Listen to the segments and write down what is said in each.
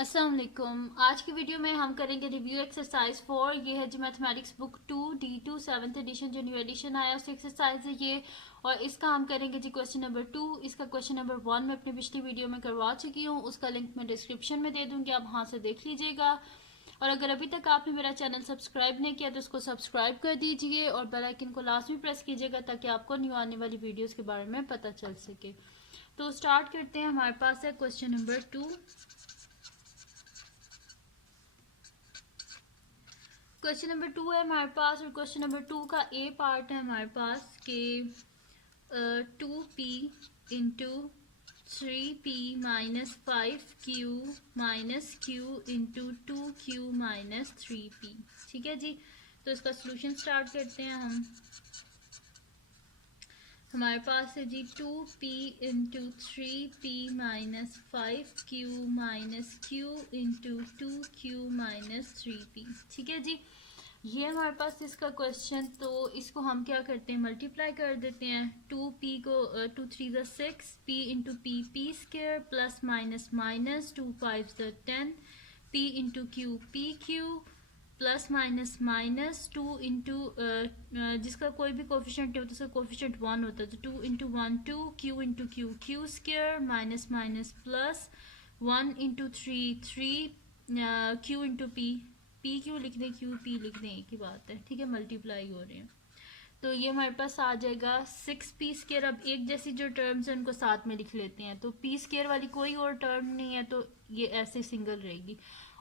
अस्सलाम वालेकुम। आज की वीडियो में हम करेंगे रिव्यू एक्सरसाइज 4। ये है G mathematics book 2 D2 7th edition जो न्यू एडिशन आया उस एक्सरसाइज है ये। और इसका हम करेंगे जी क्वेश्चन नंबर 2। इसका क्वेश्चन नंबर 1 मैं अपनी पिछली वीडियो में करवा चुकी हूँ, उसका लिंक मैं डिस्क्रिप्शन में दे दूँगी, आप वहाँ से देख लीजिएगा। और अगर अभी तक आपने मेरा चैनल सब्सक्राइब नहीं किया तो उसको सब्सक्राइब कर दीजिए और बेल आइकन को लास्ट में प्रेस कीजिएगा ताकि आपको न्यू आने वाली वीडियोज़ के बारे में पता चल सके। तो स्टार्ट करते हैं। हमारे पास है क्वेश्चन नंबर 2। क्वेश्चन नंबर 2 है हमारे पास, और क्वेश्चन नंबर 2 का ए पार्ट है हमारे पास कि 2p into 3p minus 5q minus q into 2q minus 3p। ठीक है जी, तो इसका सोल्यूशन स्टार्ट करते हैं हम। हमारे पास है जी 2p into 3p minus 5q minus q into 2q minus 3p। ठीक है जी, ये हमारे पास इसका क्वेश्चन। तो इसको हम क्या करते हैं, मल्टीप्लाई कर देते हैं। 2p को 2 3 ज़ा 6 p into p square plus minus minus 2 5 ज़ा 10 p into q plus minus minus 2 into जिसका कोई भी कोफिशिएंट होता है उसका कोफिशिएंट 1 होता है, तो 2 into 1 2 q into q square minus minus plus 1 into 3 3 q into P Q लिख दें, क्यू पी लिख दें, एक ही बात है। ठीक है, मल्टीप्लाई हो रहे हैं तो ये हमारे पास आ जाएगा 6p स्क्र। अब एक जैसी जो टर्म्स हैं उनको साथ में लिख लेते हैं, तो p स्क्र वाली कोई और टर्म नहीं है तो ये ऐसे सिंगल रहेगी।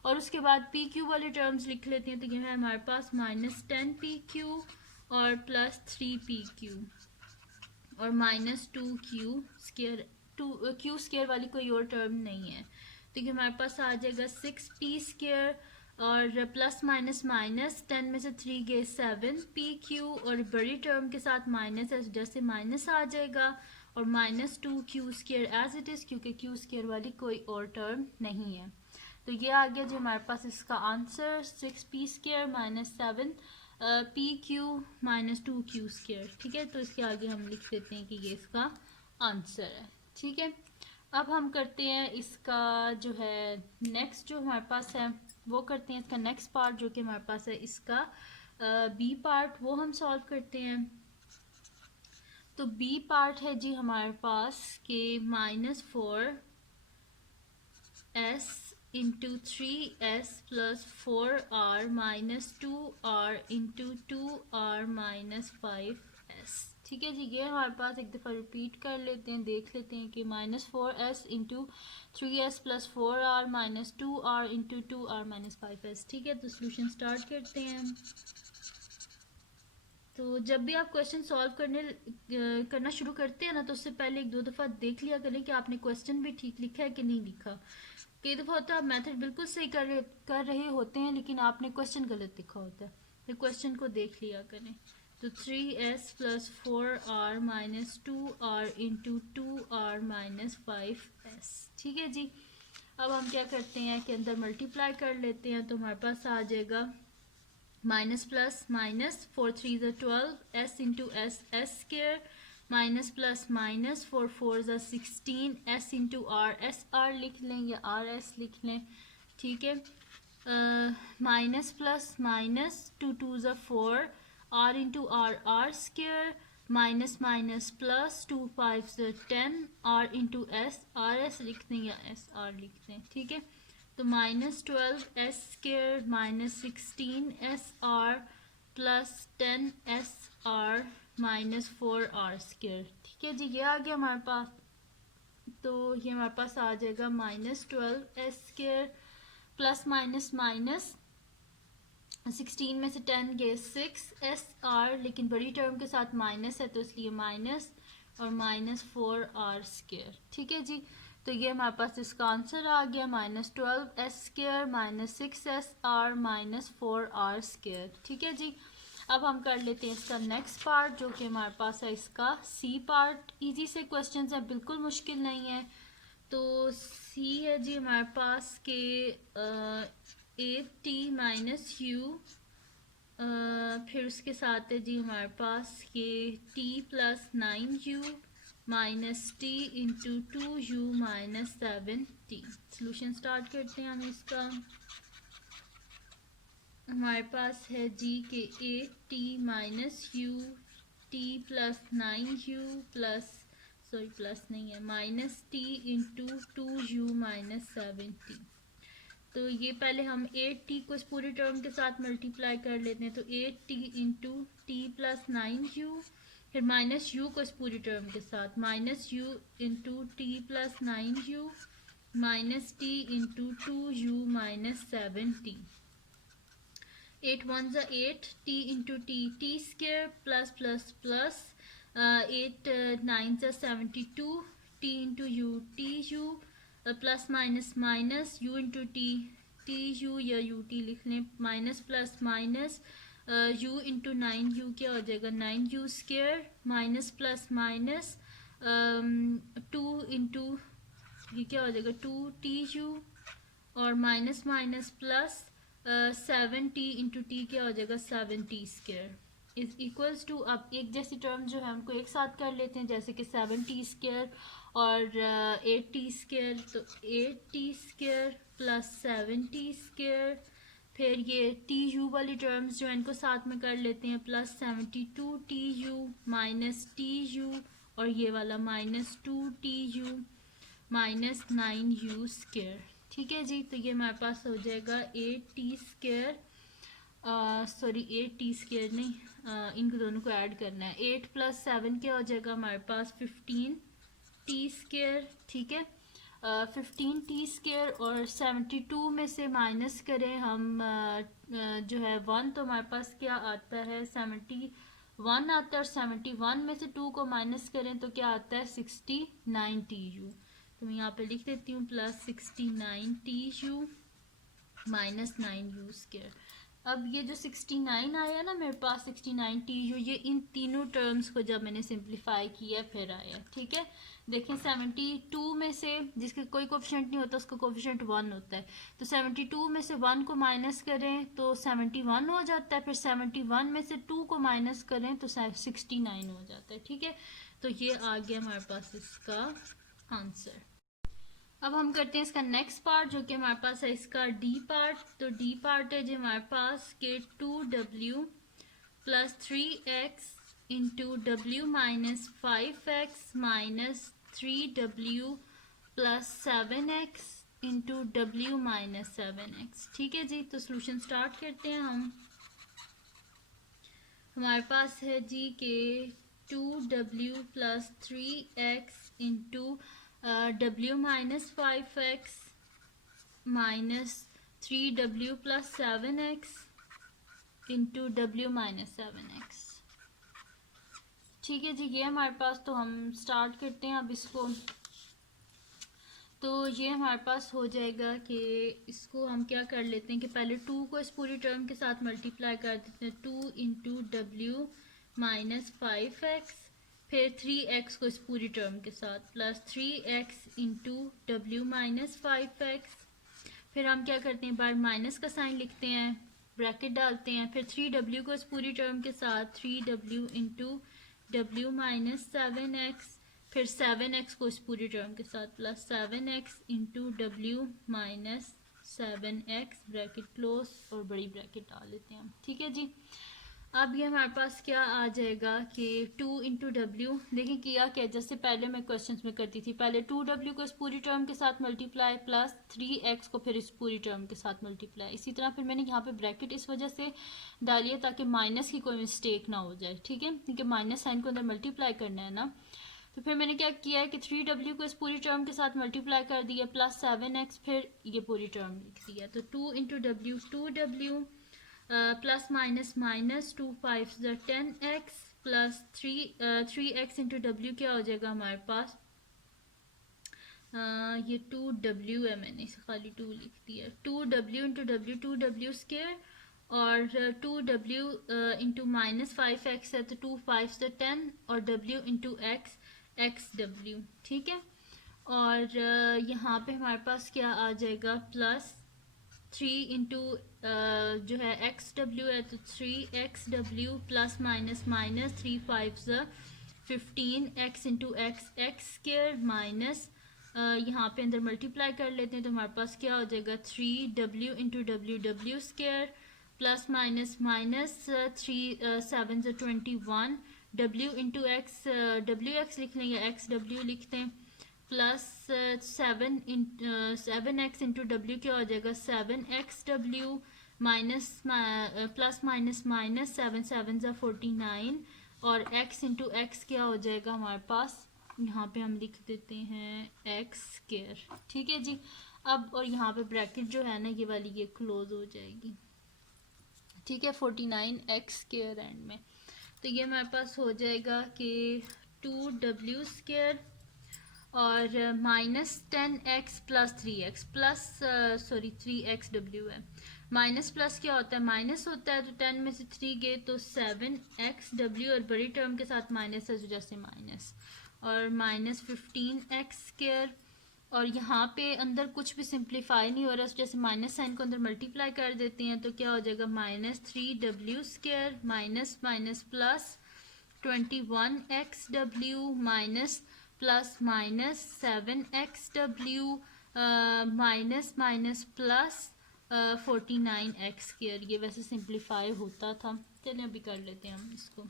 और उसके बाद पी क्यू वाले टर्म्स लिख लेते हैं, तो ये है हमारे पास माइनस 10pq और प्लस 3pq और minus 2q square. Q square वाली कोई और टर्म नहीं है, तो ये हमारे पास आ जाएगा 6p स्क्र और प्लस माइनस माइनस 10 में से 3 गए 7pq और बड़ी टर्म के साथ माइनस है जैसे माइनस आ जाएगा और minus 2q square as it is, क्योंकि q स्क्र वाली कोई और टर्म नहीं है। तो ये आ गया जो हमारे पास इसका answer 6p square minus 7 pq minus 2q square. ठीक है, तो इसके आगे हम लिख देते हैं कि ये इसका आंसर है। ठीक है, अब हम करते हैं इसका जो है नेक्स्ट जो हमारे पास है वो करते हैं इसका नेक्स्ट पार्ट जो कि हमारे पास है इसका बी पार्ट, वो हम सॉल्व करते हैं। तो बी पार्ट है जी हमारे पास के -4s into 3s plus 4r minus 2r into 2r minus 5s। ठीक है जी, ये हमारे पास एक दफ़ा रिपीट कर लेते हैं, देख लेते हैं कि -4s into 3s plus 4r minus 2r into 2r minus 5s। ठीक है, तो सोल्यूशन स्टार्ट करते हैं। तो जब भी आप क्वेश्चन सॉल्व करना शुरू करते हैं ना, तो उससे पहले एक दो दफ़ा देख लिया करें कि आपने क्वेश्चन भी ठीक लिखा है कि नहीं लिखा। कई दफ़ा होता है आप मेथड बिल्कुल सही कर रहे होते हैं लेकिन आपने क्वेश्चन गलत लिखा होता है, तो क्वेश्चन को देख लिया करें। तो 3s plus 4r minus 2r into 2r minus 5s। ठीक है जी, अब हम क्या करते हैं कि अंदर मल्टीप्लाई कर लेते हैं, तो हमारे पास आ जाएगा माइनस प्लस माइनस 4 3 ज़ा 12 s into S square minus plus minus 4 4 ज़ा 16 s इंटू आर लिख लें या आर एस लिख लें। ठीक है, माइनस प्लस माइनस 2 2 ज़ा 4 r into R square minus minus plus 2 5 ज़ा 10 r इंटू आर एस लिख दें या एस आर लिख दें। ठीक है, तो -12s square minus 16sr plus 10sr minus 4r square. ठीक है जी, ये आ गया हमारे पास। तो ये हमारे पास आ जाएगा -12s square plus minus minus 16 में से 10 गए 6sr, लेकिन बड़ी टर्म के साथ माइनस है तो इसलिए माइनस और माइनस 4r स्क्र। ठीक है जी, तो ये हमारे पास इसका आंसर आ गया -12s square minus 6sr minus 4r square. ठीक है जी, अब हम कर लेते हैं इसका नेक्स्ट पार्ट जो कि हमारे पास है इसका सी पार्ट। इजी से क्वेश्चन है, बिल्कुल मुश्किल नहीं है। तो सी है जी हमारे पास के 8t माइनस u, फिर उसके साथ है जी हमारे पास ये t plus 9u minus T into 2u minus 7 T. Solution start करते हैं हम इसका। हमारे पास है जी के 8t minus U T plus 9u plus plus नहीं है minus T into 2u minus 7t। तो ये पहले हम 8t को इस पूरी टर्म के साथ मल्टीप्लाई कर लेते हैं, तो 8t into T plus 9u, फिर माइनस u को इस पूरी टर्म के साथ minus u into T plus 9u minus T into 2u minus 7t। 8 1 ज़ा 8 t into T square plus plus plus 8 9 ज़ा 72 t into you plus minus minus you into T U या U T लिख लें, minus plus minus you into 9u क्या हो जाएगा 9u square minus plus minus 2 into ये क्या हो जाएगा 2tu और minus minus plus 7t into T क्या हो जाएगा 7t square is equals to. अब एक जैसी टर्म जो है हमको एक साथ कर लेते हैं, जैसे कि 7t स्क्र और 8t स्क्र, तो 8t square plus 7t square, फिर ये tu वाली टर्म्स जो है इनको साथ में कर लेते हैं, प्लस 72tu माइनस tu और ये वाला minus 2tu minus 9u square. ठीक है जी, तो ये हमारे पास हो जाएगा 8t square, sorry 8t square नहीं, इनको दोनों को ऐड करना है, 8 प्लस 7 क्या हो जाएगा हमारे पास 15t स्क्र। ठीक है, 15t स्क्र और 72 में से माइनस करें हम जो है 1, तो हमारे पास क्या आता है 71 आता है, और 71 में से 2 को माइनस करें तो क्या आता है 69tu। तो मैं यहाँ पे लिख देती हूँ plus 69tu minus 9u square. अब ये जो 69 आया ना मेरे पास 69tu, ये इन तीनों टर्म्स को जब मैंने सिंप्लीफाई किया फिर आया। ठीक है, देखें 72 में से जिसके कोई कोफिशिएंट नहीं होता उसका कोफिशिएंट 1 होता है, तो 72 में से 1 को माइनस करें तो 71 हो जाता है, फिर 71 में से 2 को माइनस करें तो 69 हो जाता है। ठीक है, तो ये आ गया हमारे पास इसका आंसर। अब हम करते हैं इसका नेक्स्ट पार्ट जो कि हमारे पास है इसका डी पार्ट। तो डी पार्ट है जो हमारे पास के 2w plus 3x into W minus 5x minus 3w plus 7x into W minus 7x। ठीक है जी, तो सोल्यूशन स्टार्ट करते हैं हम। हमारे पास है जी के 2w plus 3x into w minus 5x minus 3w plus 7x into w minus 7x। ठीक है जी, ये हमारे पास, तो हम स्टार्ट करते हैं अब इसको। तो ये हमारे पास हो जाएगा कि इसको हम क्या कर लेते हैं कि पहले 2 को इस पूरी टर्म के साथ मल्टीप्लाई कर देते हैं, 2 इंटू डब्ल्यू माइनस 5x, फिर 3x को इस पूरी टर्म के साथ plus 3x into W minus 5x, फिर हम क्या करते हैं बार माइनस का साइन लिखते हैं, ब्रैकेट डालते हैं, फिर 3w को इस पूरी टर्म के साथ 3w into W minus 7x, फिर 7x को इस पूरी टर्म के साथ plus 7x into W minus 7x, bracket close और बड़ी ब्रैकेट डाल लेते हैं हम। ठीक है जी, अब ये हमारे पास क्या आ जाएगा कि 2 इंटू डब्ल्यू, देखिए किया क्या जैसे पहले मैं क्वेश्चंस में करती थी, पहले 2w को इस पूरी टर्म के साथ मल्टीप्लाई प्लस 3x को फिर इस पूरी टर्म के साथ मल्टीप्लाई, इसी तरह फिर मैंने यहाँ पे ब्रैकेट इस वजह से डाली है ताकि माइनस की कोई मिस्टेक ना हो जाए। ठीक है, क्योंकि माइनस साइन को अंदर मल्टीप्लाई करना है ना, तो फिर मैंने क्या किया है कि 3w को इस पूरी टर्म के साथ मल्टीप्लाई कर दिया प्लस 7x, फिर ये पूरी टर्म लिख दिया, तो 2 into W 2w plus minus minus 2 5 10x plus 3x into W क्या हो जाएगा हमारे पास, ये 2w है, मैंने इसे खाली 2 लिख दिया, 2w into W 2w square और 2w इंटू माइनस 5x है तो 2 5 10 और w इंटू x xw। ठीक है, और यहाँ पे हमारे पास क्या आ जाएगा प्लस 3 इंटू जो है xw है तो 3xw plus minus minus 3 5 15 x into x x square minus यहाँ पे अंदर मल्टीप्लाई कर लेते हैं तो हमारे पास क्या हो जाएगा 3w into W square plus minus minus 3 7 21 w into x x लिख लें या एक्स डब्ल्यू लिखते हैं प्लस 7x इंटू डब्ल्यू क्या हो जाएगा 7xw minus plus minus minus 7 7 49 और x इंटू एक्स क्या हो जाएगा हमारे पास यहाँ पे हम लिख देते हैं एक्स स्क्वायर। ठीक है जी। अब और यहाँ पे ब्रैकेट जो है ना ये वाली ये क्लोज हो जाएगी। ठीक है 49x स्क्वायर एंड में तो ये हमारे पास हो जाएगा कि 2w स्क्वायर और minus 10x plus 3x plus 3xw है। माइनस प्लस क्या होता है माइनस होता है तो 10 में से 3 गए तो 7xw और बड़ी टर्म के साथ माइनस है तो जैसे माइनस और माइनस 15x स्क्वायर और यहाँ पे अंदर कुछ भी सिंप्लीफाई नहीं हो रहा जैसे माइनस साइन को अंदर मल्टीप्लाई कर देते हैं तो क्या हो जाएगा minus 3w square minus minus plus 21xw minus plus minus 7xw minus minus plus 49x square. ये वैसे सिंप्लीफाई होता था, चलिए अभी कर लेते हैं हम इसको।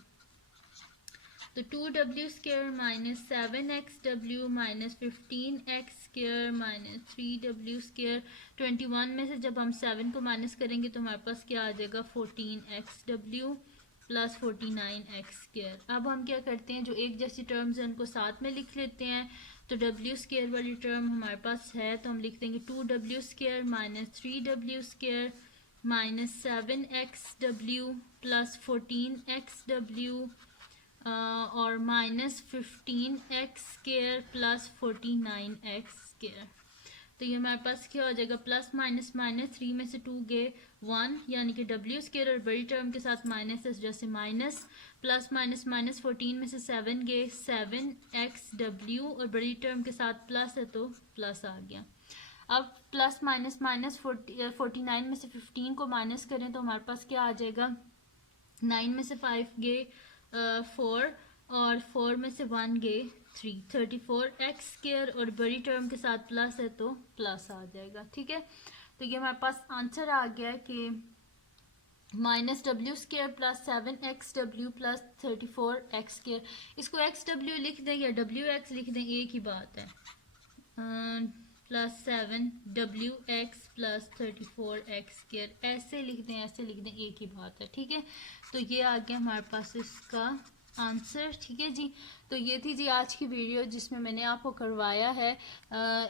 तो 2w square minus 7xw minus 15x square minus 3w square 21 में से जब हम 7 को माइनस करेंगे तो हमारे पास क्या आ जाएगा 14xw प्लस 49x स्क्वायर। अब हम क्या करते हैं जो एक जैसी टर्म्स हैं उनको साथ में लिख लेते हैं। तो w स्क्वायर वाली टर्म हमारे पास है तो हम लिख देंगे 2w square minus 3w square minus 7xw plus 14xw और minus 15x square plus 49x square. तो ये हमारे पास क्या हो जाएगा प्लस माइनस माइनस 3 में से 2 गए 1 यानी कि w स्क्वायर और बड़ी टर्म के साथ माइनस है जैसे माइनस प्लस माइनस माइनस 14 में से 7 गए 7xw और बड़ी टर्म के साथ प्लस है तो प्लस आ गया। अब प्लस माइनस माइनस 49 में से 15 को माइनस करें तो हमारे पास क्या आ जाएगा 9 में से 5 गए 4 और 4 में से 1 गए 3 34x स्क्वायर और बड़ी टर्म के साथ प्लस है तो प्लस आ जाएगा। ठीक है तो ये हमारे पास आंसर आ गया कि minus w square plus 7xw plus 34x square. इसको xw लिख दें या wx लिख दें एक ही बात है plus 7wx plus 34x square ऐसे लिख दें एक ही बात है। ठीक है तो ये आ गया हमारे पास इसका आंसर। ठीक है जी। तो ये थी जी आज की वीडियो जिसमें मैंने आपको करवाया है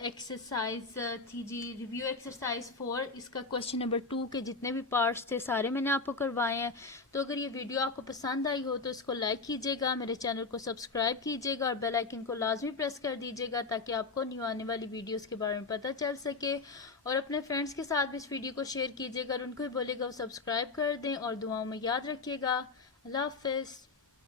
एक्सरसाइज थी जी रिव्यू एक्सरसाइज 4 इसका क्वेश्चन नंबर 2 के जितने भी पार्ट्स थे सारे मैंने आपको करवाए हैं। तो अगर ये वीडियो आपको पसंद आई हो तो इसको लाइक कीजिएगा, मेरे चैनल को सब्सक्राइब कीजिएगा और बेल आइकन को लाजमी प्रेस कर दीजिएगा ताकि आपको न्यू आने वाली वीडियोस के बारे में पता चल सके। और अपने फ्रेंड्स के साथ भी इस वीडियो को शेयर कीजिएगा और उनको भी बोलेगा वो सब्सक्राइब कर दें और दुआओं में याद रखिएगा। अल्लाह हाफिज़।